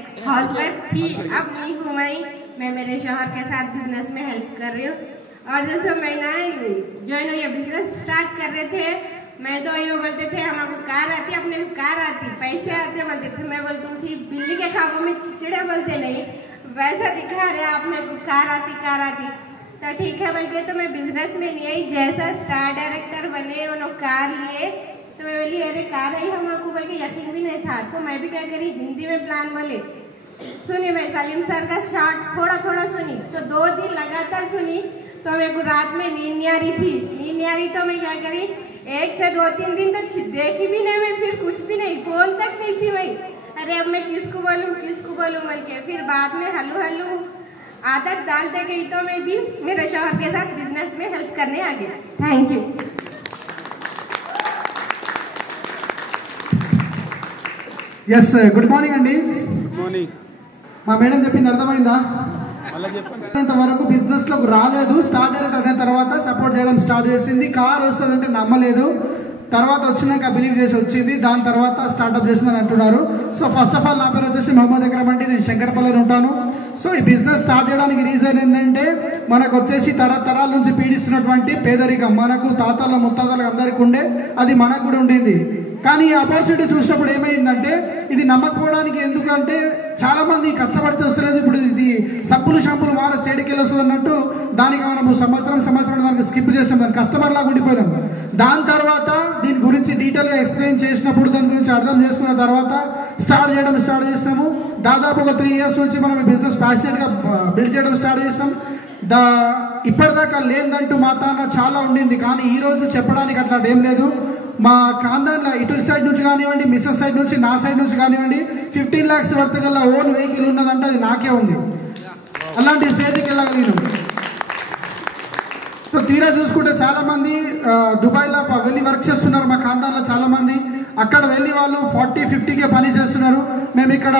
एक हाउसवाइफ थी, अब नहीं हूँ मैं मेरे शौहर के साथ बिजनेस में हेल्प कर रही हूँ। और जैसे मैं ना ज्वाइन हुई बिजनेस स्टार्ट कर रहे थे, मैं तो इन बोलते थे हमारे कार आती, अपने कार आती, पैसे आते बोलते थे। मैं बोलती थी बिल्ली के खाबों में चिड़े बोलते नहीं, वैसा दिखा रहे आप मेरे को कार आती। तो ठीक है बोल के तो मैं बिजनेस में नहीं आई, जैसा स्टार डायरेक्टर बने उन्होंने कार लिए तो मैं बोली अरे कार आई हमको बोल के यकीन भी नहीं था। तो मैं भी क्या करी हिंदी में प्लान बोले सुनी, मैं सलीम सर का शॉर्ट थोड़ा सुनी तो 2 दिन लगातार सुनी। तो मेरे को रात में नींद नहीं आ रही तो मैं क्या करी 1 से 2-3 दिन तो देखी भी नहीं मैं, फिर कुछ भी नहीं, फोन तक नहीं थी मैं। अरे अब मैं किसको बोलूँ बोल के फिर बाद में हल्लू आदत डालते गई तो मैं भी मेरे शौहर के साथ बिजनेस में हेल्प करने आ गया। Thank you. Yes good morning అండి. మా మేడం చెప్పింది అర్థమైందా? ఇంతవరకు బిజినెస్ లోకి రాలేదు, స్టార్ట్ డైరెక్టర్ అయిన తర్వాత సపోర్ట్ చేయడం స్టార్ట్ చేసింది. కార్ వస్తుందంటే నమ్మలేదు, తర్వాత వచ్చినాక బిలీవ్ చేసి వచ్చింది, దాని తర్వాత స్టార్ట్అప్ చేసిందని అంటున్నారు. సో ఫస్ట్ ఆఫ్ ఆల్ నా పేరు వచ్చేసి మహమ్మద్ అక్రమ్ అండి, నేను శంకరపల్లిలో ఉంటాను. సో ఈ బిజినెస్ స్టార్ట్ చేయడానికి రీజన్ ఏంటంటే మనకు వచ్చేసి తరతరాల నుంచి పీడిస్తున్నటువంటి పేదరికం మనకు తాతల ముత్తాతలకు అందరికీ ఉండే, అది మనకు కూడా ఉండింది. కానీ ఈ ఆపర్చునిటీ చూసినప్పుడు ఏమైందంటే ఇది నమ్మకపోవడానికి, ఎందుకంటే చాలా మంది కష్టపడితే వస్తలేదు. ఇప్పుడు ఇది సబ్బులు షాంపులు మార స్టేడికి వెళ్ళి వస్తుంది అన్నట్టు దానికి మనము సంవత్సరం దానికి స్కిప్ చేసినాం, దాని కస్టమర్ లాగా ఉండిపోయినాం. దాని తర్వాత దీని గురించి డీటెయిల్గా ఎక్స్ప్లెయిన్ చేసినప్పుడు దాని గురించి అర్థం చేసుకున్న తర్వాత స్టార్ట్ చేసినాము. దాదాపు ఒక 3 years నుంచి మనం ఈ బిజినెస్ ప్యాషనెట్గా బిల్డ్ చేయడం స్టార్ట్ చేసినాం. ఇప్పటిదాకా లేదంటూ మా తాన చాలా ఉండింది, కానీ ఈరోజు చెప్పడానికి అట్లా ఏం లేదు. మా ఖాందాన్లో ఇటు సైడ్ నుంచి కానివ్వండి, మిస్సెస్ సైడ్ నుంచి, నా సైడ్ నుంచి కానివ్వండి 15 lakhs వర్త్ గల ఓన్ వెహికల్ ఉన్నదంటే అది నాకే ఉంది. అలాంటి స్టేజ్కి వెళ్ళగలిగినాం. సో తీరా చూసుకుంటే చాలా మంది దుబాయ్లో వెళ్ళి వర్క్ చేస్తున్నారు. మా ఖాందాన్లో చాలా మంది అక్కడ వెళ్ళి వాళ్ళు 40-50K పని చేస్తున్నారు. మేము ఇక్కడ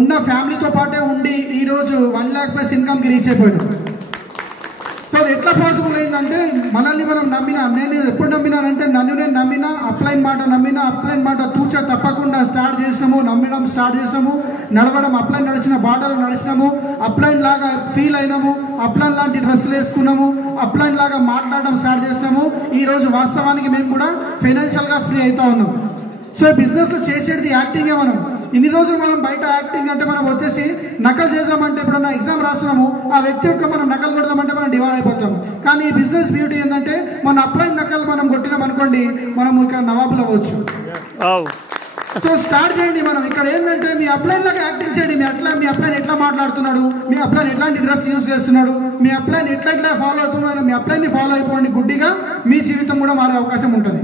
ఉన్న ఫ్యామిలీతో పాటే ఉండి ఈరోజు 1 lakh+ ఇన్కమ్కి రీచ్ అయిపోయినాం. సో అది ఎట్లా పాసిబుల్ అయిందంటే మనల్ని మనం నమ్మినా, నేను ఎప్పుడు నమ్మినానంటే నన్ను నేను నమ్మినా, అప్లైన్ మాట తూచా తప్పకుండా స్టార్ట్ చేసినాము, నమ్మడం స్టార్ట్ చేసినాము, నడవడం అప్లైన్ నడిచిన బార్డర్ నడిచినాము, అప్లైన్ లాగా ఫీల్ అయినాము, అప్లైన్ లాంటి డ్రెస్సులు వేసుకున్నాము, అప్లైన్ లాగా మాట్లాడడం స్టార్ట్ చేసినాము. ఈరోజు వాస్తవానికి మేము కూడా ఫైనాన్షియల్గా ఫ్రీ అవుతా ఉన్నాం. సో బిజినెస్లో చేసేది యాక్టింగే. మనం ఇన్ని రోజులు మనం బయట యాక్టింగ్ అంటే మనం వచ్చేసి నకలు చేద్దామంటే ఎప్పుడన్నా ఎగ్జామ్ రాస్తున్నాము ఆ వ్యక్తి యొక్క మనం నకలు కొడదామంటే మనం డివైడ్ అయిపోతాం. కానీ ఈ బిజినెస్ బ్యూటీ ఏంటంటే మన అప్లైన్ నకలు మనం కొట్టినాం అనుకోండి, మనం ఇక్కడ నవాబులు అవ్వచ్చు. సో స్టార్ట్ చేయండి. మనం ఇక్కడ ఏంటంటే మీ అప్లైన్ లాగా యాక్టింగ్ చేయండి. మీ అప్లైన్ ఎట్లా మాట్లాడుతున్నాడు, మీ అప్లైన్ ఎట్లాంటి డ్రెస్ యూజ్ చేస్తున్నాడు, మీ అప్లైన్ ఎట్లా ఫాలో అవుతున్నాడు, మీ అప్లైన్ని ఫాలో అయిపోండి. గుడ్డిగా మీ జీవితం కూడా మారే అవకాశం ఉంటుంది.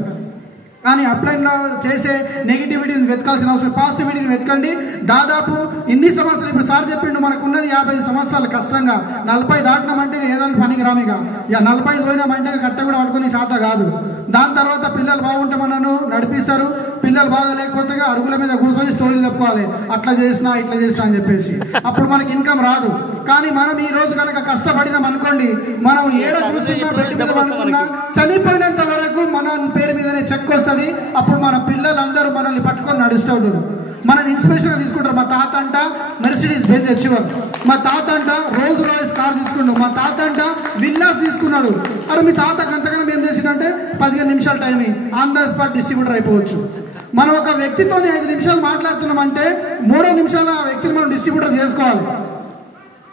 కానీ అప్లైన్లో చేసే నెగిటివిటీని వెతకాల్సిన అవసరం, పాజిటివిటీని వెతకండి. దాదాపు ఇన్ని సంవత్సరాలు, ఇప్పుడు సార్ చెప్పిండు మనకున్నది 55 సంవత్సరాలు కష్టంగా, 40 దాటినామంటే ఏదానికి పనికి రామిగా, 45 పోయినామంటే కట్ట కూడా పట్టుకుని శాత కాదు. దాని తర్వాత పిల్లలు బాగుంటే మనను నడిపిస్తారు, పిల్లలు బాగా లేకపోతే అరుగుల మీద కూర్చొని స్టోరీలు చెప్పుకోవాలి, అట్లా చేసినా ఇట్లా చేసినా అని చెప్పేసి. అప్పుడు మనకి ఇన్కమ్ రాదు. కానీ మనం ఈ రోజు కనుక కష్టపడినాం అనుకోండి, మనం ఏడ కూర్చున్నా, బెడ్ మీద పడుకున్నా, చనిపోయినంత వరకు మన పేరు మీదనే చెక్ వస్తుంది. అప్పుడు మన పిల్లలందరూ మనల్ని పట్టుకొని నడుస్తుంటారు, మనల్ని ఇన్స్పిరేషన్ తీసుకుంటారు. మా తాత అంట మెర్సిడీస్ బెంజ్ ఎస్యూవర్, మా తాత అంట రోల్స్ రాయ్స్ కార్ తీసుకున్నాడు, మా తాత అంట విల్లాస్ తీసుకున్నాడు. అరే మీ తాతకు అంతగానో ఏం చేసిందంటే 15 నిమిషాలు time on the spot distributor అయిపోవచ్చు. మనం ఒక వ్యక్తితోని 5 నిమిషాలు మాట్లాడుతున్నామంటే 3వ నిమిషాలు ఆ వ్యక్తిని మనం డిస్ట్రిబ్యూటర్ చేసుకోవాలి.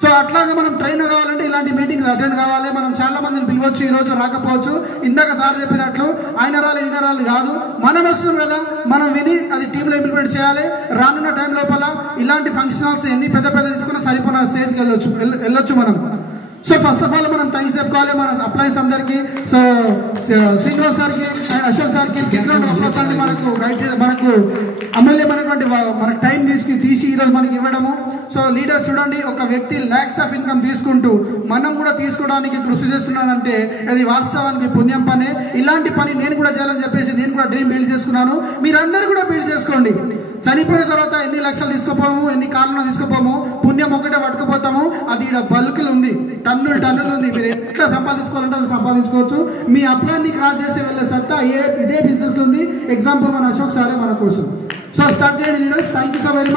సో అట్లాగా మనం ట్రైన్ కావాలంటే ఇలాంటి మీటింగ్స్ అటెండ్ కావాలి. మనం చాలా మందిని పిలవచ్చు, ఈ రోజు రాకపోవచ్చు. ఇందాక సార్ చెప్పినట్లు ఆయన రాళ్ళు కాదు, మనం వస్తున్నాం కదా, మనం విని అది టీంలో ఇంప్లిమెంట్ చేయాలి. రానున్న టైం లోపల ఇలాంటి ఫంక్షన్ హాల్స్ ఎన్ని పెద్ద తీసుకున్నా సరిపోయిన స్టేజ్కి వెళ్ళొచ్చు మనం. సో ఫస్ట్ ఆఫ్ ఆల్ మనం థ్యాంక్స్ చెప్పుకోవాలి మన అప్లయన్స్ అందరికీ. సో శ్రీనివాస్ సార్కి, అశోక్ సార్కి, మనకు గైడ్ మనకు అమూల్యమైనటువంటి మనకు టైం తీసి ఈరోజు మనకి ఇవ్వడము. సో లీడర్స్ చూడండి, ఒక వ్యక్తి lakhs ఆఫ్ ఇన్కమ్ తీసుకుంటూ మనం కూడా తీసుకోవడానికి కృషి చేస్తున్నానంటే అది వాస్తవానికి పుణ్యం పనే. ఇలాంటి పని నేను కూడా చేయాలని చెప్పేసి నేను కూడా డ్రీమ్ బిల్డ్ చేసుకున్నాను. మీరందరూ కూడా బిల్డ్ చేసుకోండి. చనిపోయిన తర్వాత ఎన్ని లక్షలు తీసుకోపోము, ఎన్ని కాలంలో తీసుకోపోము, పుణ్యం ఒకటే పట్టుకుపోతాము. అది ఇక్కడ బల్క్లు ఉంది, టన్నులు ఉంది. మీరు ఎట్లా సంపాదించుకోవాలంటే అది సంపాదించుకోవచ్చు. మీ అప్లాన్ని క్రాస్ చేసే వెళ్ళే సత్తా ఇదే బిజినెస్ ఉంది. ఎగ్జాంపుల్ మన అశోక్ సారే మన కోసం. సో స్టార్ట్ చేయండి leaders. Thank you so very much.